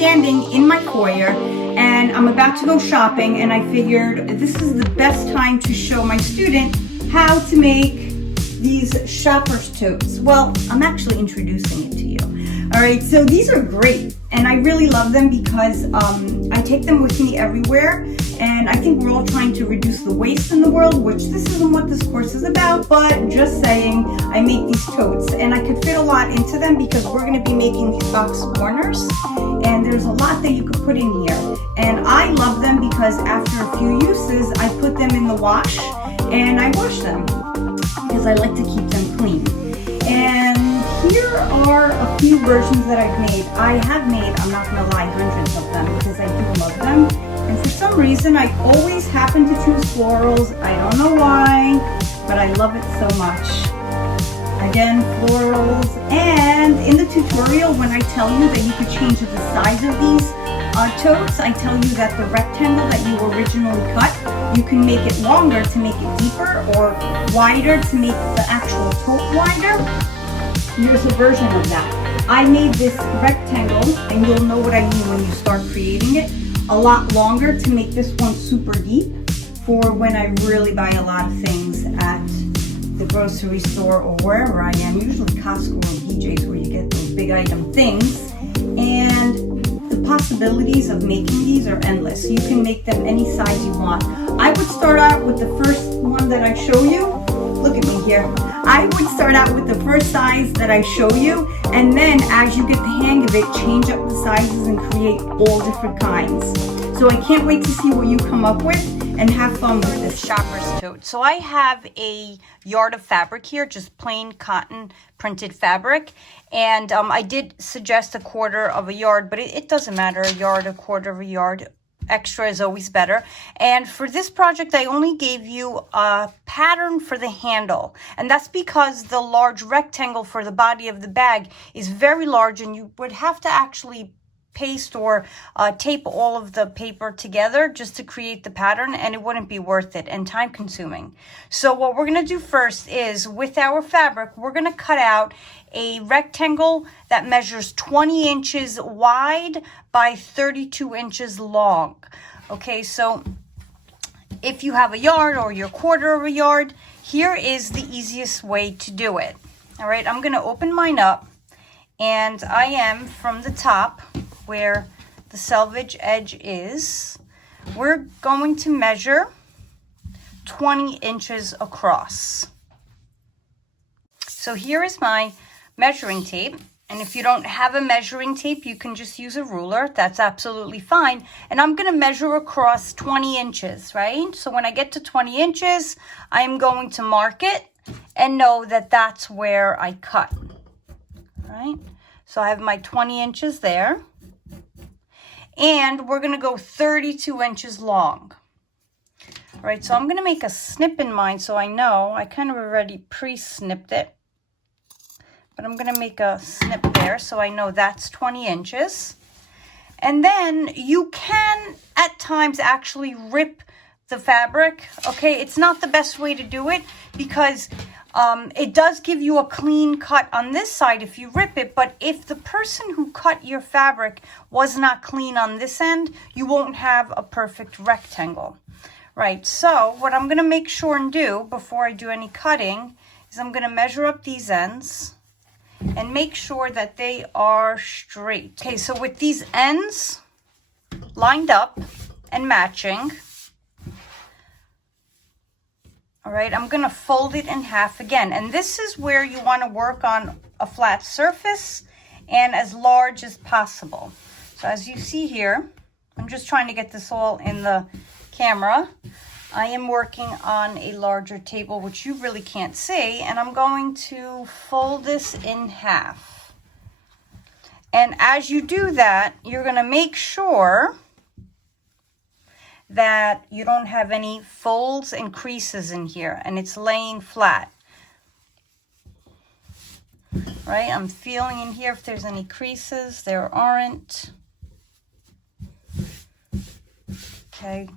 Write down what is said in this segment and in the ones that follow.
standing in my foyer and I'm about to go shopping, and I figured this is the best time to show my student how to make these shopper's totes. Well, I'm actually introducing it to you. All right, so these are great, and I really love them because I take them with me everywhere, and I think we're all trying to reduce the waste in the world, which this isn't what this course is about, but just saying, I make these totes, and I could fit a lot into them because we're gonna be making these box warmers, and there's a lot that you could put in here. And I love them because after a few uses, I put them in the wash, and I wash them because I like to keep them clean. And here are a few versions that I've made. I have made, I'm not gonna lie, hundreds of them because I do love them. And for some reason, I always happen to choose florals. I don't know why, but I love it so much. Again, florals. And in the tutorial, when I tell you that you could change the size of these totes, I tell you that the rectangle that you originally cut, you can make it longer to make it deeper, or wider to make the actual tote wider. Here's a version of that. I made this rectangle, and you'll know what I mean when you start creating it, a lot longer to make this one super deep for when I really buy a lot of things at the grocery store or wherever I am, usually Costco and BJ's, where you get those big item things. And the possibilities of making these are endless. You can make them any size you want. I would start out with the first one that I show you. Look at me here. I would start out with the first size that I show you, and then as you get the hang of it, change up the sizes and create all different kinds. So I can't wait to see what you come up with and have fun with this shopper's tote. So I have a yard of fabric here, just plain cotton printed fabric. And I did suggest 1/4 of a yard, but it doesn't matter, a yard, 1/4 of a yard. Extra is always better. And for this project, I only gave you a pattern for the handle. And that's because the large rectangle for the body of the bag is very large, and you would have to actually paste or tape all of the paper together just to create the pattern, and it wouldn't be worth it and time consuming. So what we're going to do first is, with our fabric, we're going to cut out a rectangle that measures 20 inches wide by 32 inches long. Okay, so if you have a yard or your 1/4 of a yard, here is the easiest way to do it. All right, I'm going to open mine up, and I am from the top where the selvage edge is. We're going to measure 20 inches across. So here is my measuring tape, and if you don't have a measuring tape, you can just use a ruler. That's absolutely fine. And I'm going to measure across 20 inches, right? So when I get to 20 inches, I'm going to mark it and know that that's where I cut. All right? So I have my 20 inches there. And we're going to go 32 inches long. All right, so I'm going to make a snip in mine so I know. I kind of already pre-snipped it. But I'm going to make a snip there so I know that's 20 inches. And then you can, at times, actually rip the fabric. Okay, it's not the best way to do it because it does give you a clean cut on this side if you rip it, but if the person who cut your fabric was not clean on this end, you won't have a perfect rectangle. Right, so what I'm going to make sure and do before I do any cutting is I'm going to measure up these ends and make sure that they are straight. Okay, so with these ends lined up and matching, all right, I'm going to fold it in half again. And this is where you want to work on a flat surface and as large as possible. So as you see here, I'm just trying to get this all in the camera. I am working on a larger table, which you really can't see, and I'm going to fold this in half. And as you do that, you're going to make sure that you don't have any folds and creases in here, and it's laying flat. Right, I'm feeling in here if there's any creases. There aren't. Okay.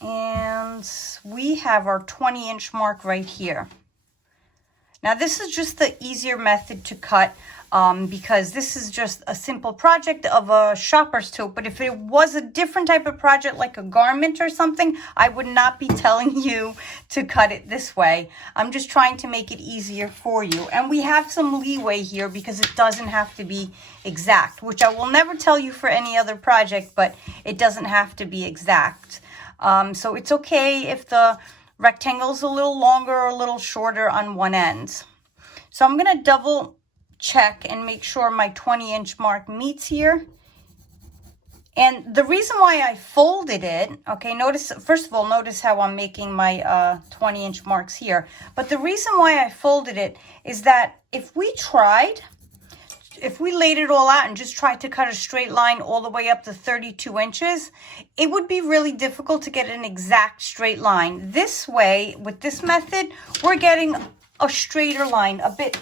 And we have our 20-inch mark right here. Now this is just the easier method to cut. because this is just a simple project of a shopper's tote. But if it was a different type of project, like a garment or something, I would not be telling you to cut it this way. I'm just trying to make it easier for you. And we have some leeway here because it doesn't have to be exact, which I will never tell you for any other project, but it doesn't have to be exact. So it's okay if the rectangle's a little longer or a little shorter on one end. So I'm going to double check and make sure my 20-inch mark meets here. And the reason why I folded it, okay, notice, first of all, notice how I'm making my 20-inch marks here. But the reason why I folded it is that if we laid it all out and just tried to cut a straight line all the way up to 32 inches, it would be really difficult to get an exact straight line. This way, with this method, we're getting a straighter line, a bit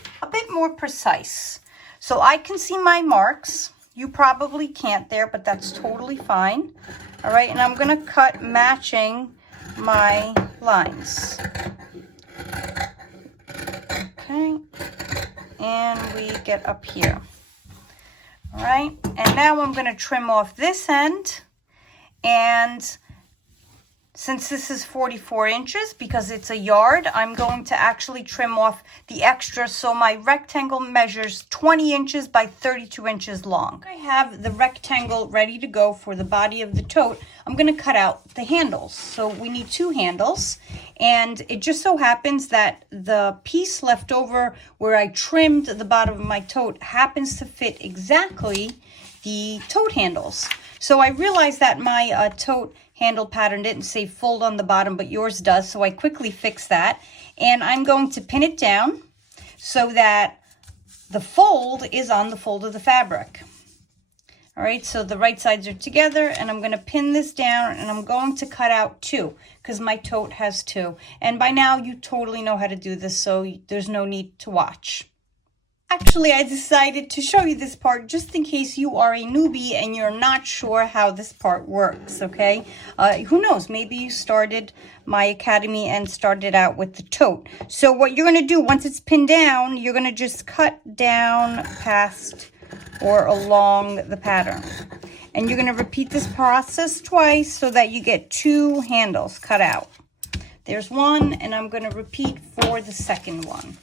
more precise. So I can see my marks. You probably can't there, but that's totally fine. All right, and I'm gonna cut matching my lines. Okay, and we get up here. All right, and now I'm gonna trim off this end, and since this is 44 inches, because it's a yard, I'm going to actually trim off the extra. So my rectangle measures 20 inches by 32 inches long. I have the rectangle ready to go for the body of the tote. I'm going to cut out the handles. So we need 2 handles. And it just so happens that the piece left over where I trimmed the bottom of my tote happens to fit exactly the tote handles. So I realized that my tote handle pattern didn't say fold on the bottom, but yours does. So I quickly fixed that. And I'm going to pin it down so that the fold is on the fold of the fabric. All right, so the right sides are together, and I'm going to pin this down, and I'm going to cut out 2 because my tote has 2. And by now you totally know how to do this, so there's no need to watch. Actually, I decided to show you this part just in case you are a newbie and you're not sure how this part works, okay? Who knows, maybe you started my academy and started out with the tote. So what you're going to do, once it's pinned down, you're going to just cut down past or along the pattern. And you're going to repeat this process twice so that you get 2 handles cut out. There's one, and I'm going to repeat for the second one.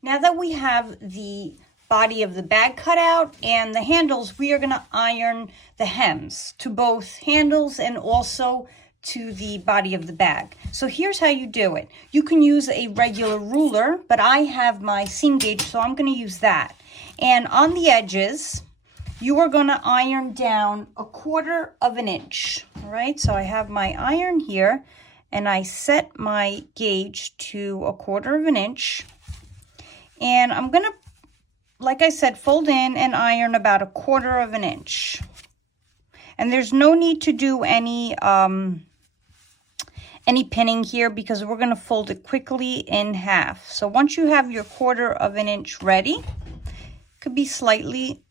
Now that we have the body of the bag cut out and the handles, we are going to iron the hems to both handles and also to the body of the bag. So here's how you do it. You can use a regular ruler, but I have my seam gauge, so I'm going to use that. And on the edges, you are going to iron down 1/4 of an inch. All right, so I have my iron here, and I set my gauge to 1/4 of an inch. And I'm going to, like I said, fold in and iron about 1/4 of an inch. And there's no need to do any pinning here because we're going to fold it quickly in half. So once you have your 1/4 of an inch ready, could be slightly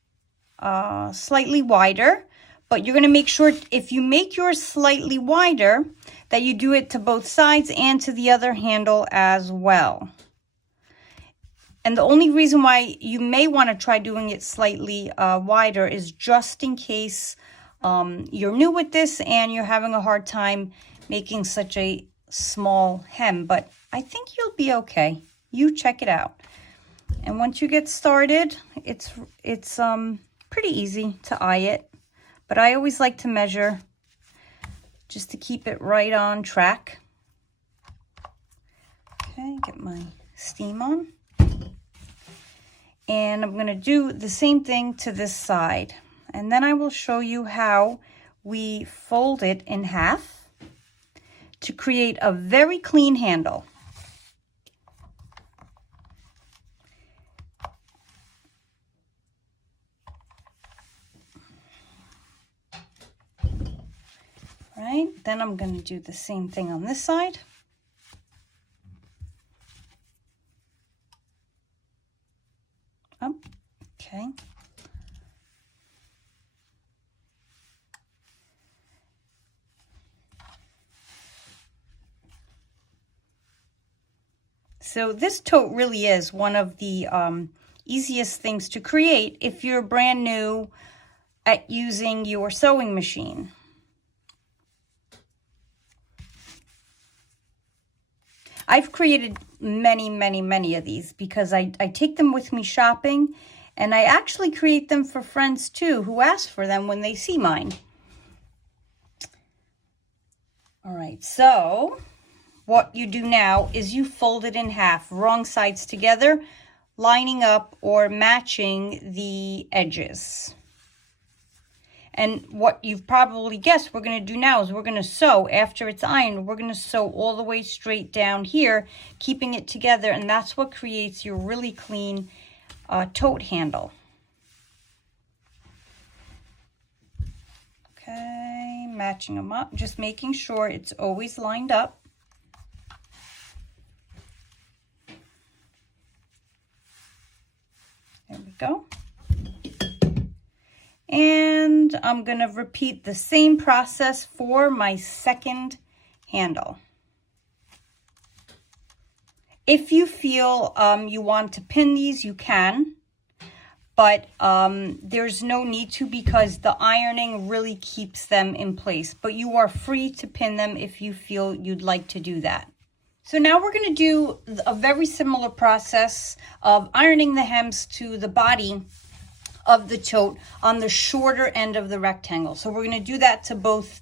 wider, but you're going to make sure if you make yours slightly wider that you do it to both sides and to the other handle as well. And the only reason why you may want to try doing it slightly wider is just in case you're new with this and you're having a hard time making such a small hem. But I think you'll be okay. You check it out. And once you get started, it's pretty easy to eye it. But I always like to measure just to keep it right on track. Okay, get my steam on. And I'm going to do the same thing to this side. And then I will show you how we fold it in half to create a very clean handle. Right, then I'm going to do the same thing on this side. Up, okay. So this tote really is one of the easiest things to create if you're brand new at using your sewing machine. I've created many of these because I take them with me shopping, and I actually create them for friends too who ask for them when they see mine. All right, so what you do now is you fold it in half, wrong sides together, lining up or matching the edges. And what you've probably guessed we're going to do now is we're going to sew after it's ironed. We're going to sew all the way straight down here, keeping it together, and that's what creates your really clean tote handle. Okay, matching them up, just making sure it's always lined up. There we go. And I'm going to repeat the same process for my second handle. If you feel you want to pin these, you can, but there's no need to because the ironing really keeps them in place. But you are free to pin them if you feel you'd like to do that. So now we're going to do a very similar process of ironing the hems to the body of the tote on the shorter end of the rectangle. So we're going to do that to both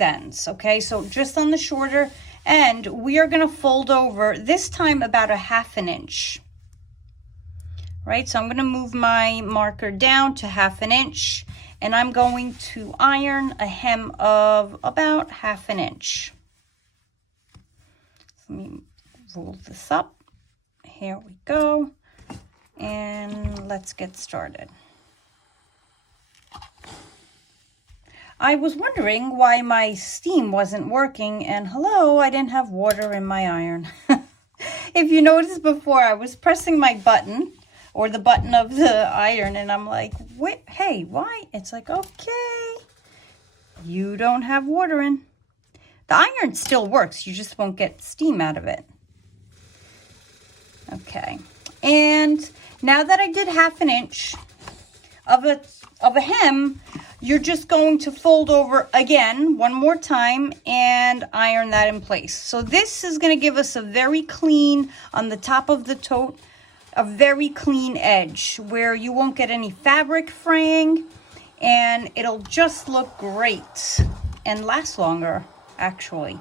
ends. Okay, so just on the shorter end, we are going to fold over this time about a 1/2 inch. Right, so I'm going to move my marker down to 1/2 inch, and I'm going to iron a hem of about 1/2 inch. Let me roll this up. Here we go, and let's get started. I was wondering why my steam wasn't working, and hello, I didn't have water in my iron. If you noticed before, I was pressing my button, or the button of the iron, and I'm like, wait, hey, why? It's like, okay, you don't have water in. The iron still works, you just won't get steam out of it. Okay, and now that I did 1/2 inch of a hem, you're just going to fold over again one more time and iron that in place. So this is going to give us a very clean, on the top of the tote, a very clean edge where you won't get any fabric fraying, and it'll just look great and last longer, actually.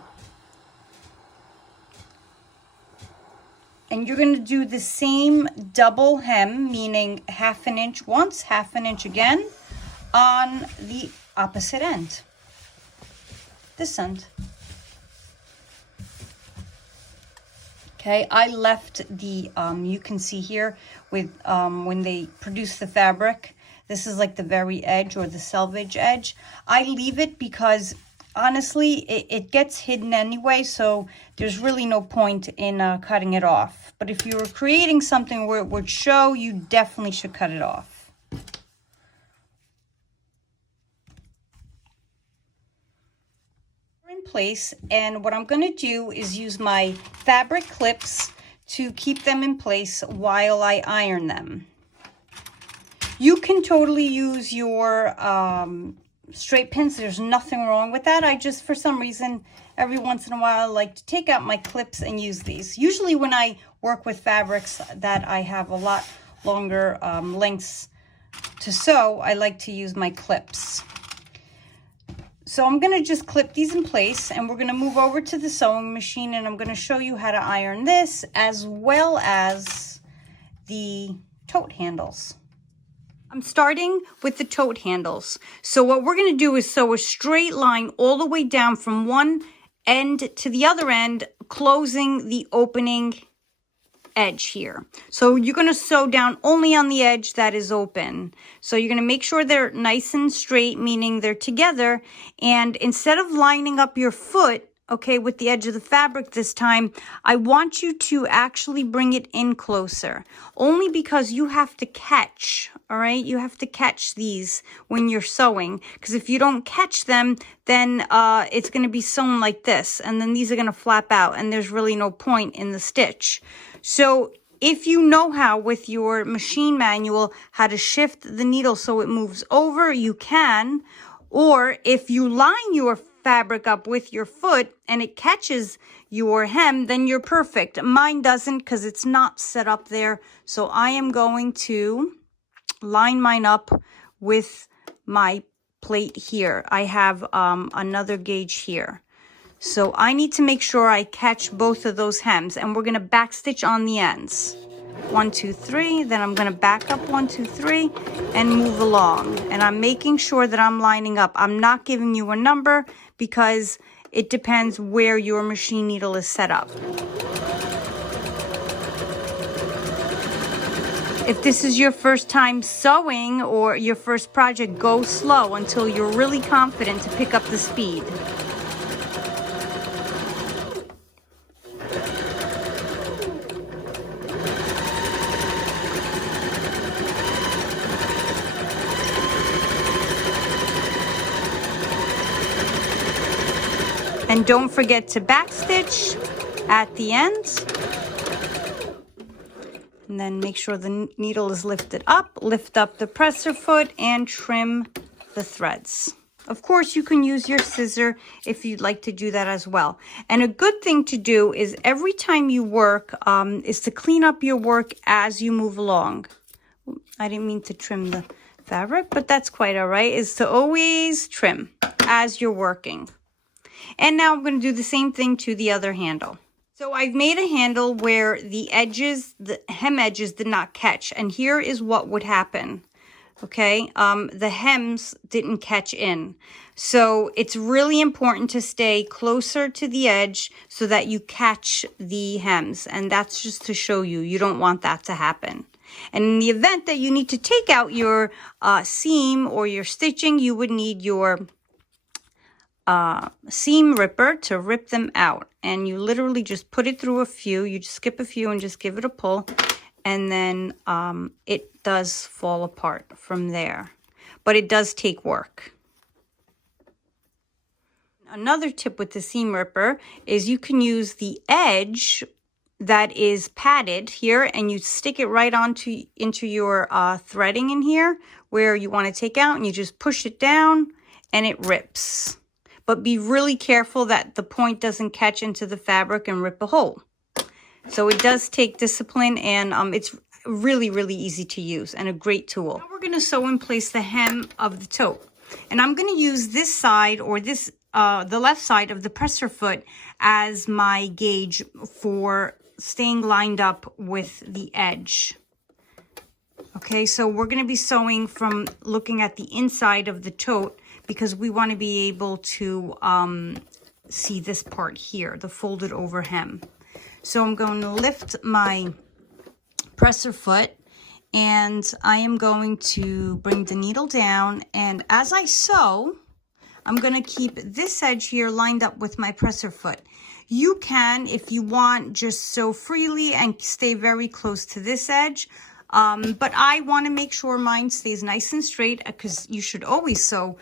And you're going to do the same double hem, meaning 1/2 inch once, 1/2 inch again, on the opposite end, this end. Okay, I left the, you can see here with, when they produce the fabric, this is like the very edge or the selvage edge. I leave it because honestly, it gets hidden anyway, so there's really no point in cutting it off. But if you were creating something where it would show, you definitely should cut it off. Place, and what I'm going to do is use my fabric clips to keep them in place while I iron them. You can totally use your straight pins. There's nothing wrong with that. I just, for some reason, every once in a while, I like to take out my clips and use these. Usually when I work with fabrics that I have a lot longer lengths to sew, I like to use my clips. So I'm going to just clip these in place, and we're going to move over to the sewing machine, and I'm going to show you how to iron this as well as the tote handles. I'm starting with the tote handles. So what we're going to do is sew a straight line all the way down from one end to the other end, closing the opening edge here. So you're going to sew down only on the edge that is open. So you're going to make sure they're nice and straight, meaning they're together. And instead of lining up your foot, okay, with the edge of the fabric this time, I want you to actually bring it in closer. Only because you have to catch, all right? You have to catch these when you're sewing. Because if you don't catch them, then it's going to be sewn like this. And then these are going to flap out, and there's really no point in the stitch. So If you know how with your machine manual how to shift the needle so it moves over, you can. Or if you line your fabric up with your foot and it catches your hem, then you're perfect. Mine doesn't because it's not set up there. So I am going to line mine up with my plate here. I have another gauge here. So I need to make sure I catch both of those hems, and we're going to back stitch on the ends. 1, 2, 3. Then I'm going to back up 1, 2, 3 and move along. And I'm making sure that I'm lining up. I'm not giving you a number because it depends where your machine needle is set up. If this is your first time sewing or your first project, go slow until you're really confident to pick up the speed. And don't forget to backstitch at the end. And then make sure the needle is lifted up, lift up the presser foot, and trim the threads. Of course, you can use your scissor if you'd like to do that as well. And a good thing to do is every time you work is to clean up your work as you move along. I didn't mean to trim the fabric, but that's quite all right, is to always trim as you're working. And now I'm going to do the same thing to the other handle. So I've made a handle where the edges, the hem edges did not catch. And here is what would happen. Okay, the hems didn't catch in. So it's really important to stay closer to the edge so that you catch the hems. And that's just to show you, you don't want that to happen. And in the event that you need to take out your seam or your stitching, you would need your seam ripper to rip them out. And you literally just put it through a few. You just skip a few and just give it a pull. And then it does fall apart from there. But it does take work. Another tip with the seam ripper is you can use the edge that is padded here, and you stick it right into your threading in here where you want to take out, and you just push it down and it rips. But be really careful that the point doesn't catch into the fabric and rip a hole. So it does take discipline, and it's really, really easy to use and a great tool. Now we're going to sew in place the hem of the tote. And I'm going to use this side, or this the left side of the presser foot, as my gauge for staying lined up with the edge. Okay, so we're going to be sewing from looking at the inside of the tote, because we want to be able to see this part here, the folded over hem. So I'm going to lift my presser foot, and I am going to bring the needle down, and as I sew, I'm going to keep this edge here lined up with my presser foot. You can, if you want, just sew freely and stay very close to this edge. But I want to make sure mine stays nice and straight, because you should always sew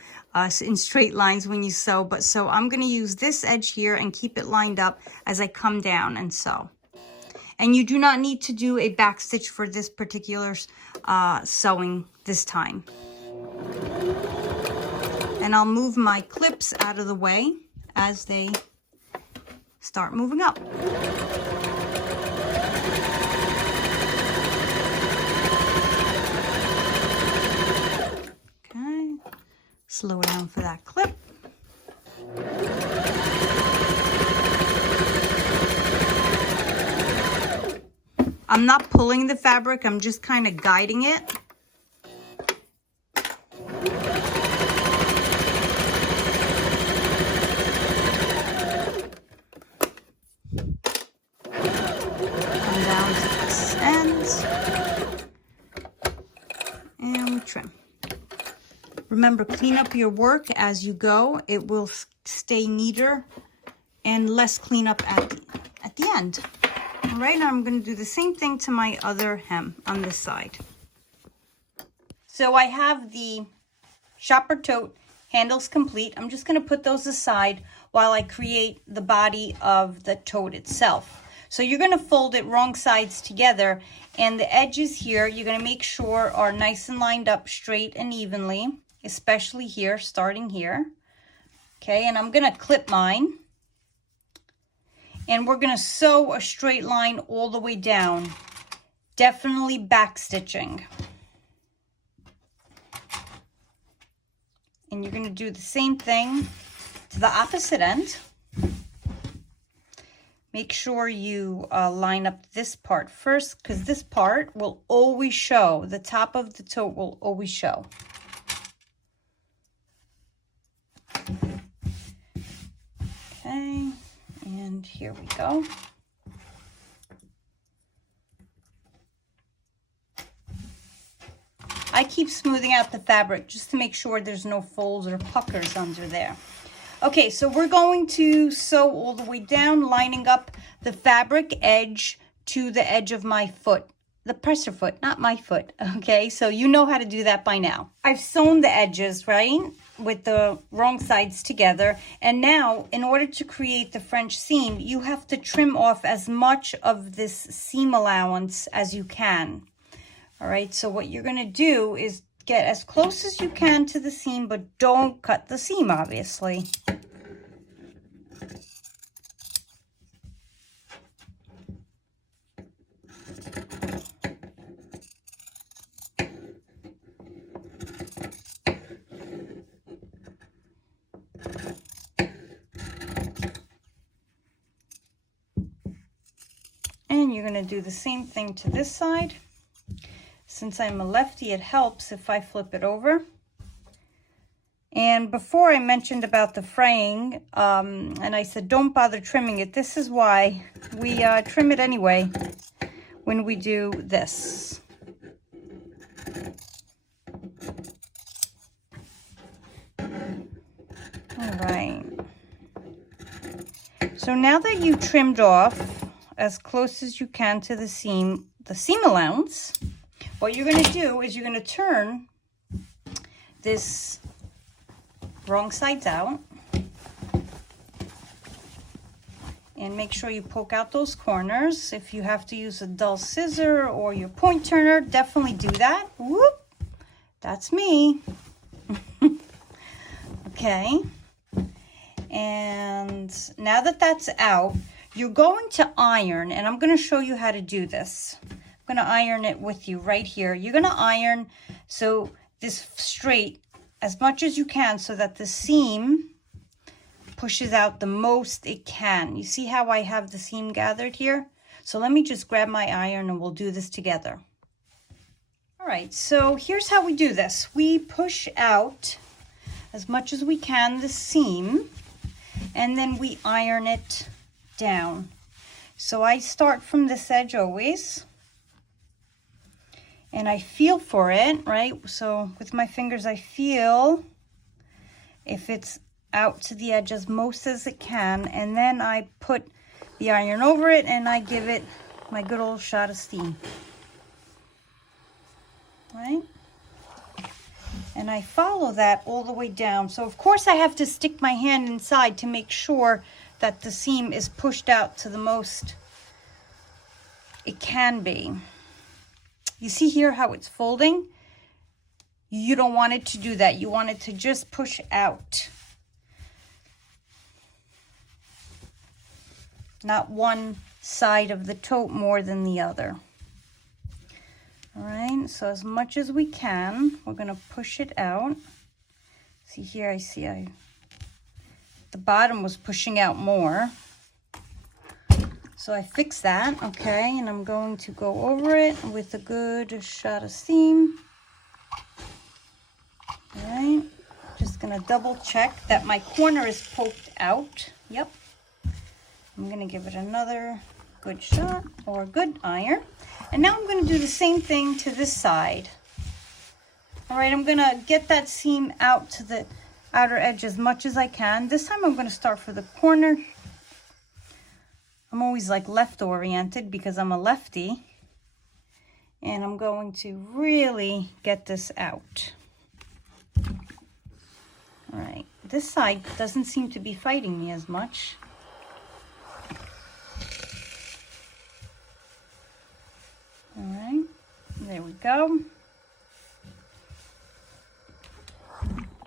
in straight lines when you sew. But so I'm going to use this edge here and keep it lined up as I come down and sew. And you do not need to do a back stitch for this particular sewing this time. And I'll move my clips out of the way as they start moving up. Okay, slow down for that clip. I'm not pulling the fabric, I'm just kind of guiding it. Come down to this end. And we trim. Remember, clean up your work as you go. It will stay neater and less cleanup at the end. All right, now I'm going to do the same thing to my other hem on this side. So I have the shopper tote handles complete. I'm just going to put those aside while I create the body of the tote itself. So you're going to fold it wrong sides together, and the edges here, you're going to make sure are nice and lined up straight and evenly, especially here, starting here. Okay, and I'm going to clip mine. And we're going to sew a straight line all the way down. Definitely back stitching. And you're going to do the same thing to the opposite end. Make sure you line up this part first, because this part will always show. The top of the tote will always show. Okay, and here we go. I keep smoothing out the fabric just to make sure there's no folds or puckers under there. Okay, so we're going to sew all the way down, lining up the fabric edge to the edge of my foot. The presser foot, not my foot, okay? So you know how to do that by now. I've sewn the edges, right, with the wrong sides together. And now, in order to create the French seam, you have to trim off as much of this seam allowance as you can. All right, so what you're gonna do is get as close as you can to the seam, but don't cut the seam, obviously. And you're gonna do the same thing to this side. Since I'm a lefty, it helps if I flip it over. And before I mentioned about the fraying, and I said don't bother trimming it, this is why we trim it anyway when we do this. All right. So now that you trimmed off as close as you can to the seam allowance, what you're going to do is you're going to turn this wrong sides out and make sure you poke out those corners. If you have to use a dull scissor or your point turner, definitely do that. Whoop, that's me. Okay, and now that that's out, you're going to iron, and I'm going to show you how to do this. I'm going to iron it with you right here. You're going to iron so this straight as much as you can so that the seam pushes out the most it can. You see how I have the seam gathered here? So let me just grab my iron and we'll do this together. All right, so here's how we do this. We push out as much as we can the seam, and then we iron it down. So I start from this edge always, and I feel for it, right? So with my fingers, I feel if it's out to the edge as most as it can, and then I put the iron over it and I give it my good old shot of steam, right? And I follow that all the way down. So of course I have to stick my hand inside to make sure that the seam is pushed out to the most it can be. You see here how it's folding? You don't want it to do that. You want it to just push out. Not one side of the tote more than the other. All right, so as much as we can, we're gonna push it out. See here, the bottom was pushing out more. So I fixed that, okay, and I'm going to go over it with a good shot of steam. All right, just gonna double check that my corner is poked out. Yep. I'm gonna give it another good shot or good iron. And now I'm gonna do the same thing to this side. All right, I'm gonna get that seam out to the outer edge as much as I can. This time I'm gonna start for the corner. I'm always like left oriented because I'm a lefty. And I'm going to really get this out. All right, this side doesn't seem to be fighting me as much. There we go.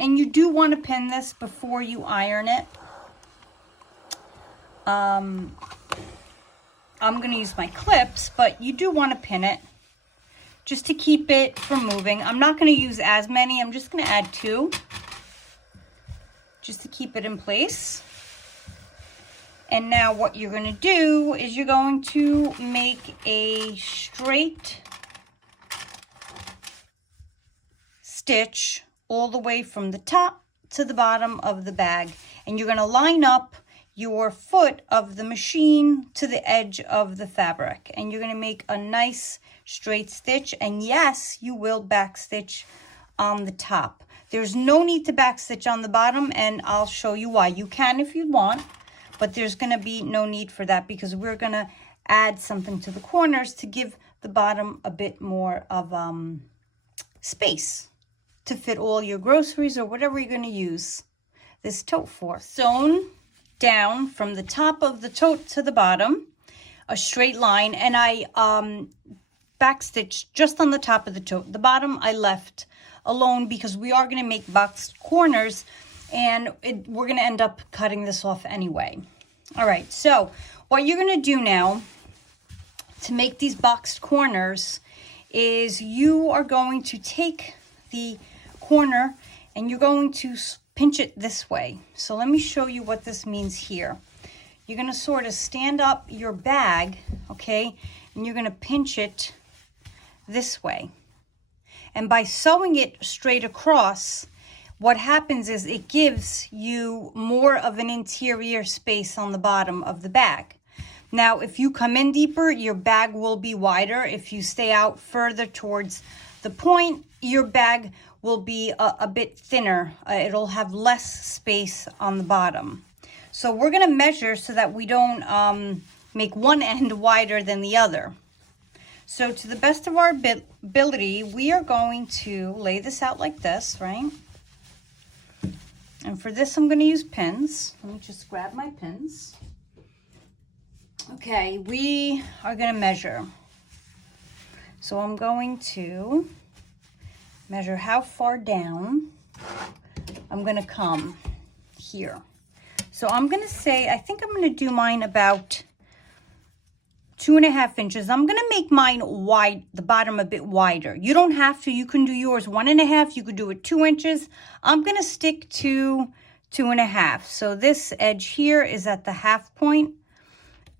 And you do want to pin this before you iron it. I'm going to use my clips, but you do want to pin it just to keep it from moving. I'm not going to use as many. I'm just going to add 2 just to keep it in place. And now what you're going to do is you're going to make a straight stitch all the way from the top to the bottom of the bag. And you're going to line up your foot of the machine to the edge of the fabric. And you're going to make a nice straight stitch. And yes, you will backstitch on the top. There's no need to backstitch on the bottom, and I'll show you why. You can if you want, but there's going to be no need for that because we're going to add something to the corners to give the bottom a bit more of space to fit all your groceries or whatever you're going to use this tote for. Sewn down from the top of the tote to the bottom, a straight line, and I backstitched just on the top of the tote. The bottom I left alone because we are going to make boxed corners, and we're going to end up cutting this off anyway. All right, so what you're going to do now to make these boxed corners is you are going to take the corner and you're going to pinch it this way. So let me show you what this means here. You're going to sort of stand up your bag, okay, and you're going to pinch it this way. And by sewing it straight across, what happens is it gives you more of an interior space on the bottom of the bag. Now, if you come in deeper, your bag will be wider. If you stay out further towards the point, your bag will be a bit thinner. It'll have less space on the bottom. So we're going to measure so that we don't make one end wider than the other. So to the best of our ability, we are going to lay this out like this, right? And for this, I'm going to use pins. Let me just grab my pins. Okay, we are going to measure. So I'm going to measure how far down I'm going to come here. So I'm going to say, I think I'm going to do mine about 2.5 inches. I'm going to make mine wide, the bottom a bit wider. You don't have to. You can do yours 1.5. You could do it 2 inches. I'm going to stick to 2.5. So this edge here is at the half point,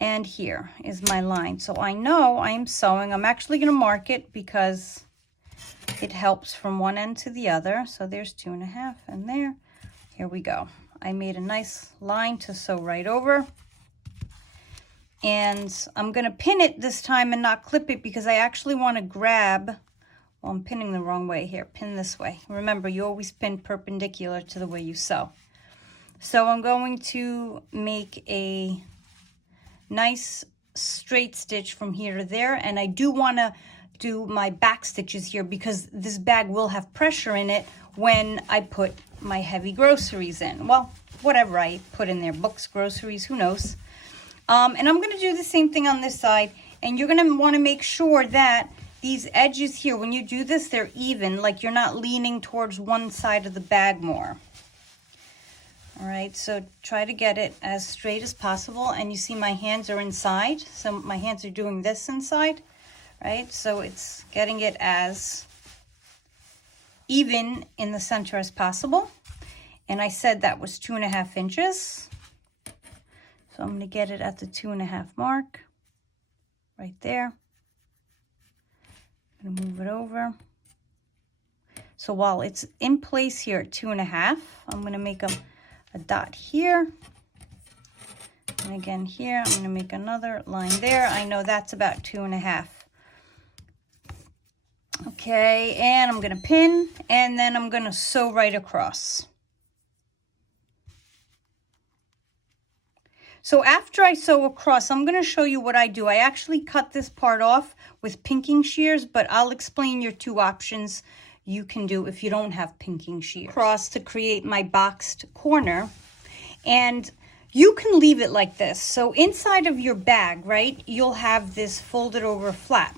and here is my line. So I know I'm sewing. I'm actually going to mark it because it helps from one end to the other. So there's 2.5 and there. Here we go. I made a nice line to sew right over. And I'm going to pin it this time and not clip it because I actually want to grab, well, I'm pinning the wrong way here, pin this way. Remember, you always pin perpendicular to the way you sew. So I'm going to make a nice straight stitch from here to there, and I do want to do my back stitches here because this bag will have pressure in it when I put my heavy groceries in. Well, whatever I put in there, books, groceries, who knows. And I'm going to do the same thing on this side, and you're going to want to make sure that these edges here, when you do this, they're even, like you're not leaning towards one side of the bag more. All right, so try to get it as straight as possible, and you see my hands are inside, so my hands are doing this inside, right? So it's getting it as even in the center as possible, and I said that was 2.5 inches. So I'm going to get it at the 2.5 mark, right there. I'm going to move it over. So while it's in place here at 2.5, I'm going to make a dot here. And again here, I'm going to make another line there. I know that's about 2.5. Okay, and I'm going to pin, and then I'm going to sew right across. So after I sew across, I'm going to show you what I do. I actually cut this part off with pinking shears, but I'll explain your 2 options you can do if you don't have pinking shears. Across to create my boxed corner, and you can leave it like this. So inside of your bag, right, you'll have this folded over flap.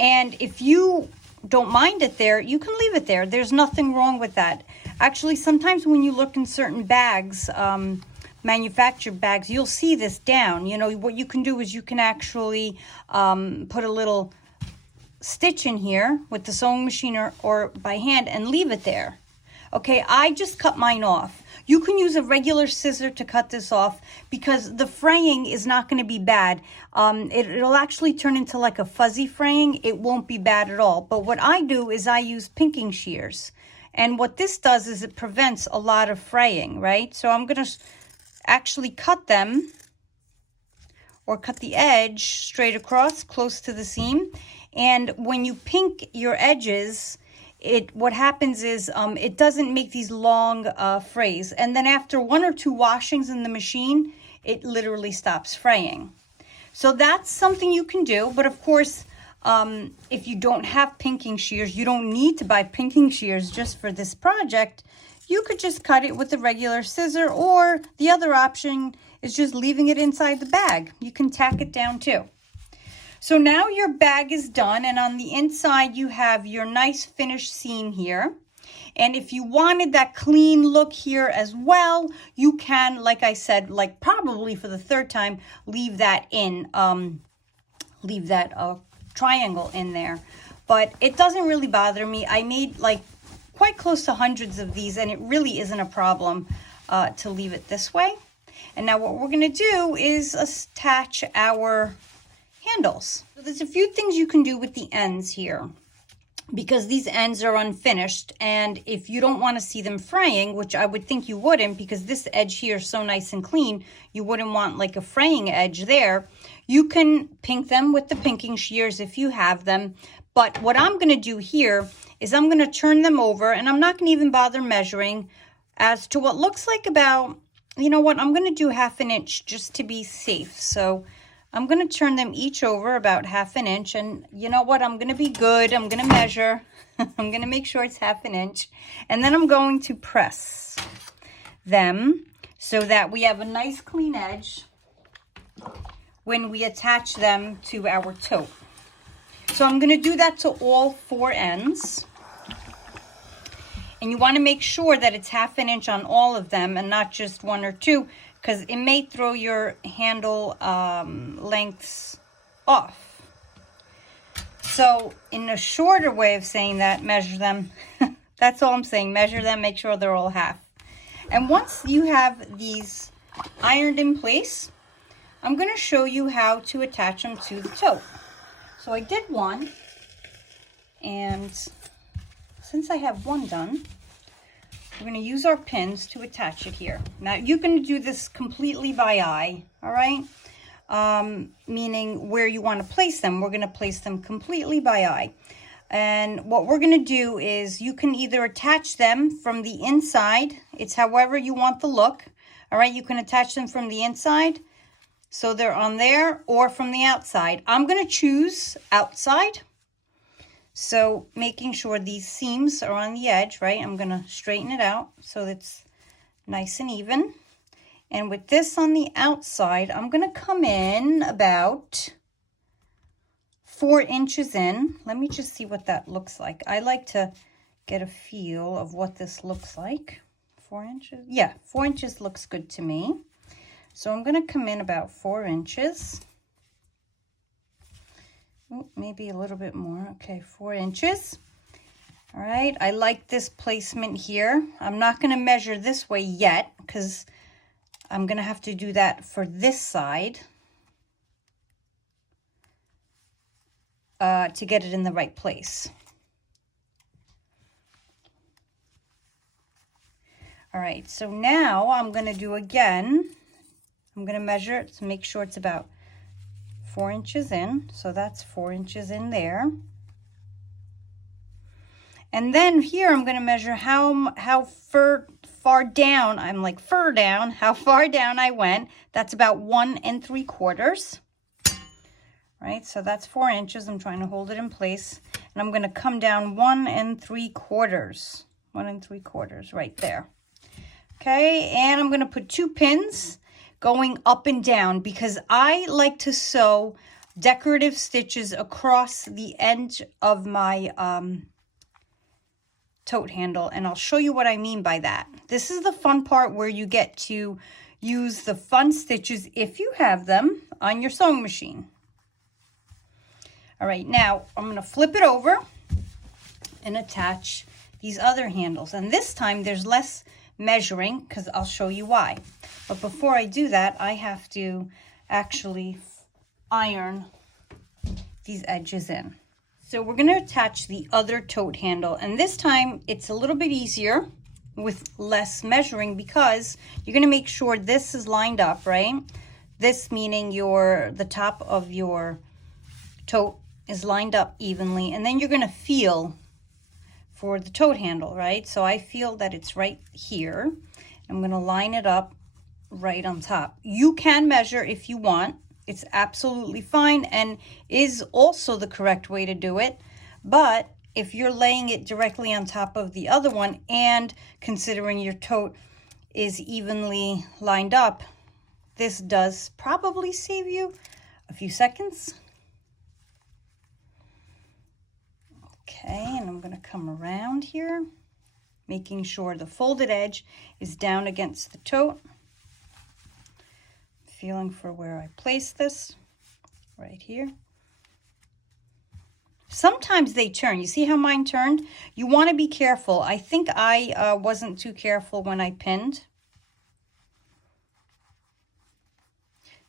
And if you don't mind it there, you can leave it there. There's nothing wrong with that. Actually, sometimes when you look in certain bags, manufactured bags, you'll see this down. You know, what you can do is you can actually put a little stitch in here with the sewing machine or by hand and leave it there. Okay, I just cut mine off. You can use a regular scissor to cut this off because the fraying is not going to be bad. It'll actually turn into like a fuzzy fraying. It won't be bad at all. But what I do is I use pinking shears. And what this does is it prevents a lot of fraying, right? So I'm going to actually cut them or cut the edge straight across close to the seam. And when you pink your edges, what happens is it doesn't make these long frays. And then after 1 or 2 washings in the machine, it literally stops fraying. So that's something you can do. But of course, if you don't have pinking shears, you don't need to buy pinking shears just for this project. You could just cut it with a regular scissor, or the other option is just leaving it inside the bag. You can tack it down too. So now your bag is done, and on the inside you have your nice finished seam here. And if you wanted that clean look here as well, you can, like I said, like probably for the 3rd time, leave that in, leave that triangle in there. But it doesn't really bother me. I made like quite close to hundreds of these, and it really isn't a problem to leave it this way. And now what we're going to do is attach our handles. So there's a few things you can do with the ends here because these ends are unfinished, and if you don't want to see them fraying, which I would think you wouldn't because this edge here is so nice and clean, you wouldn't want like a fraying edge there. You can pink them with the pinking shears if you have them. But what I'm going to do here is I'm going to turn them over, and I'm not going to even bother measuring as to what looks like about, you know what, I'm going to do 1/2 inch just to be safe. So I'm going to turn them each over about 1/2 inch, and you know what, I'm going to be good. I'm going to measure. I'm going to make sure it's 1/2 inch, and then I'm going to press them so that we have a nice clean edge when we attach them to our tote. So I'm going to do that to all 4 ends. And you want to make sure that it's 1/2 inch on all of them and not just 1 or 2, because it may throw your handle lengths off. So in a shorter way of saying that, measure them. That's all I'm saying. Measure them, make sure they're all 1/2. And once you have these ironed in place, I'm going to show you how to attach them to the tote. So I did one, and since I have one done, we're going to use our pins to attach it here. Now, you're going to do this completely by eye, all right? Meaning where you want to place them. We're going to place them completely by eye. And what we're going to do is you can either attach them from the inside. It's however you want the look, all right? You can attach them from the inside, so they're on there, or from the outside. I'm going to choose outside. So making sure these seams are on the edge, right? I'm going to straighten it out so it's nice and even. And with this on the outside, I'm going to come in about 4 inches in. Let me just see what that looks like. I like to get a feel of what this looks like. 4 inches? Yeah, 4 inches looks good to me. So I'm going to come in about 4 inches. Ooh, maybe a little bit more. Okay, 4 inches. All right, I like this placement here. I'm not going to measure this way yet because I'm going to have to do that for this side to get it in the right place. All right, so now I'm going to do again. I'm going to measure it to make sure it's about 4 inches in. So that's 4 inches in there. And then here I'm going to measure how far down, I'm like fur down, how far down I went. That's about 1 3/4. Right, so that's 4 inches. I'm trying to hold it in place. And I'm going to come down 1 3/4. 1 3/4 right there. Okay, and I'm going to put 2 pins going up and down because I like to sew decorative stitches across the edge of my tote handle, and I'll show you what I mean by that. This is the fun part where you get to use the fun stitches, if you have them, on your sewing machine. All right, now I'm going to flip it over and attach these other handles, and this time there's less measuring because I'll show you why. But before I do that, I have to actually iron these edges in. So we're going to attach the other tote handle, and this time it's a little bit easier with less measuring because you're going to make sure this is lined up, right? This meaning the top of your tote is lined up evenly, and then you're going to feel for the tote handle, right? So I feel that it's right here. I'm going to line it up right on top. You can measure if you want. It's absolutely fine and is also the correct way to do it. But if you're laying it directly on top of the other one and considering your tote is evenly lined up, this does probably save you a few seconds. Okay, and I'm going to come around here, making sure the folded edge is down against the tote. Feeling for where I place this, right here. Sometimes they turn. You see how mine turned? You want to be careful. I think I wasn't too careful when I pinned.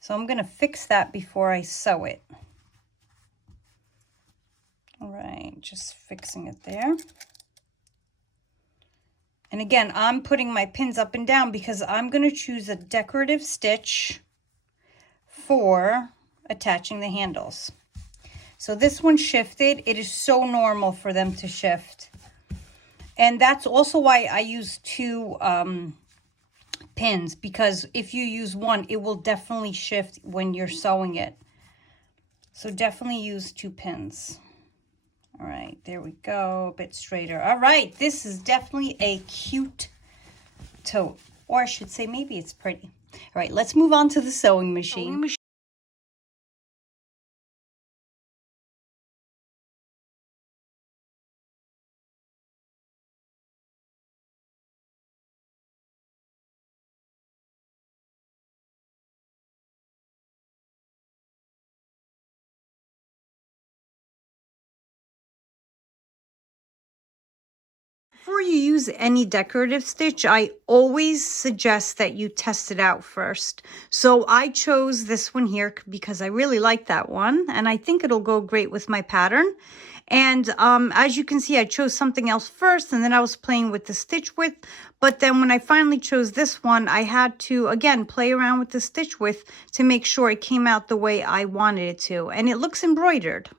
So I'm going to fix that before I sew it. All right, just fixing it there. And again, I'm putting my pins up and down because I'm going to choose a decorative stitch for attaching the handles. So this one shifted. It is so normal for them to shift. And that's also why I use two pins, because if you use one, it will definitely shift when you're sewing it. So definitely use two pins. All right, there we go, a bit straighter. All right, this is definitely a cute tote, or I should say maybe it's pretty. All right, let's move on to the sewing machine. Before you use any decorative stitch, I always suggest that you test it out first. So I chose this one here because I really like that one, and I think it'll go great with my pattern. And as you can see, I chose something else first, and then I was playing with the stitch width. But then when I finally chose this one, I had to, again, play around with the stitch width to make sure it came out the way I wanted it to. And it looks embroidered.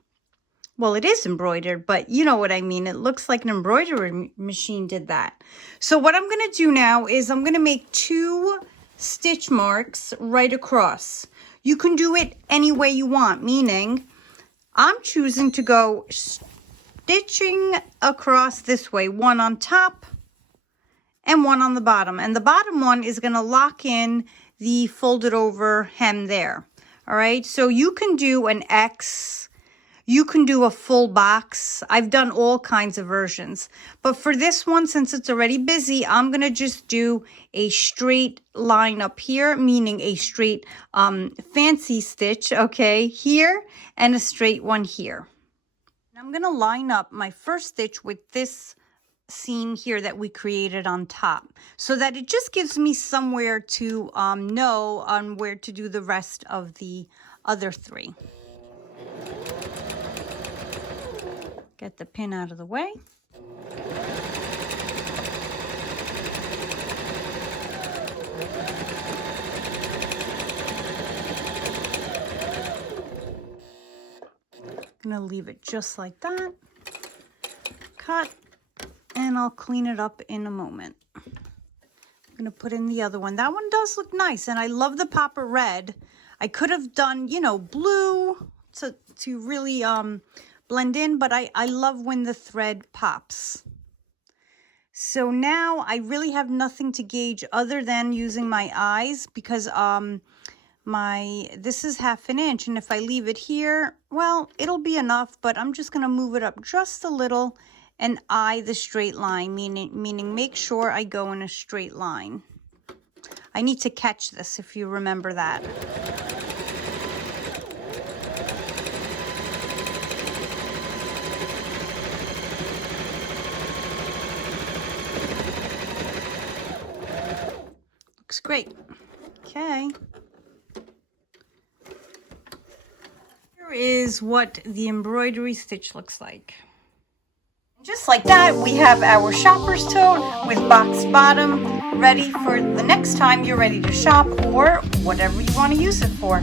Well, it is embroidered, but you know what I mean. It looks like an embroidery machine did that. So what I'm going to do now is I'm going to make 2 stitch marks right across. You can do it any way you want, meaning I'm choosing to go stitching across this way, one on top and one on the bottom. And the bottom one is going to lock in the folded over hem there. All right, so you can do an X. You can do a full box. I've done all kinds of versions. But for this one, since it's already busy, I'm going to just do a straight line up here, meaning a straight fancy stitch, okay, here, and a straight one here. And I'm going to line up my first stitch with this seam here that we created on top, so that it just gives me somewhere to know on where to do the rest of the other 3. Get the pin out of the way. I'm going to leave it just like that. Cut, and I'll clean it up in a moment. I'm going to put in the other one. That one does look nice, and I love the pop of red. I could have done, you know, blue to really blend in, but I love when the thread pops. So now I really have nothing to gauge other than using my eyes, because this is 1/2 inch, and if I leave it here, well, it'll be enough, but I'm just gonna move it up just a little and eye the straight line, meaning make sure I go in a straight line. I need to catch this, if you remember that. Looks great. Okay. Here is what the embroidery stitch looks like. Just like that, we have our shopper's tote with box bottom ready for the next time you're ready to shop or whatever you want to use it for.